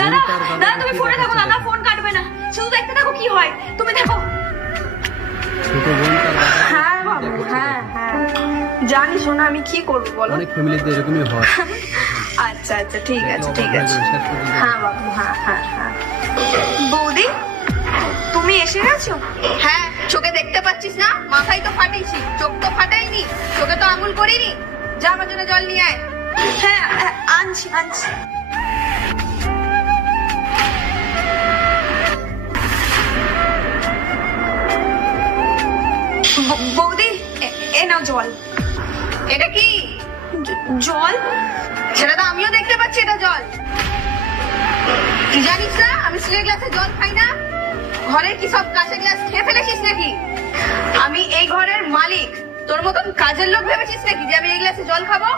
দাদা দাদা তুমি ফোনে থাকো, দাদা ফোন কাটবে না, শুধু দেখতে থাকো কি হয়, তুমি দেখো। ছোট বোন তার বাবা হ্যাঁ বাবু, হ্যাঁ হ্যাঁ জানি শোনা, আমি কি করবো বলো। অনেক ফ্যামিলিতে এরকমই হয়। আচ্ছা আচ্ছা ঠিক আছে ঠিক অবাক হয়ে আছে। যাবে, শেষ পর্যন্ত হ্যাঁ বাবু, হ্যাঁ হ্যাঁ হ্যাঁ। বৌদি তুমি এসে গেছো? হ্যাঁ, চোখে দেখতে পাচ্ছিস না? মাথায় তো ফাটিয়েছি, চোখ তো ফাটাইনি, চোখে তো আঙুল করিনি। যা আমার জন্য জল নিয়ে আয়। হ্যাঁ হ্যাঁ, আনছি আনছি। বৌদি এ নাও জল। এটা কি জল? সেটা তো আমিও দেখতে পাচ্ছি, এটা জল। তুই জানিস না আমি স্টিলের গ্লাসে জল খাই না? ঘরের কি সব কাঁচের গ্লাস খেয়ে ফেলেছিস নাকি? আমি এই ঘরের মালিক, তোর মতন কাজের লোক ভেবেছিস নাকি যে আমি এই গ্লাসে জল খাবো?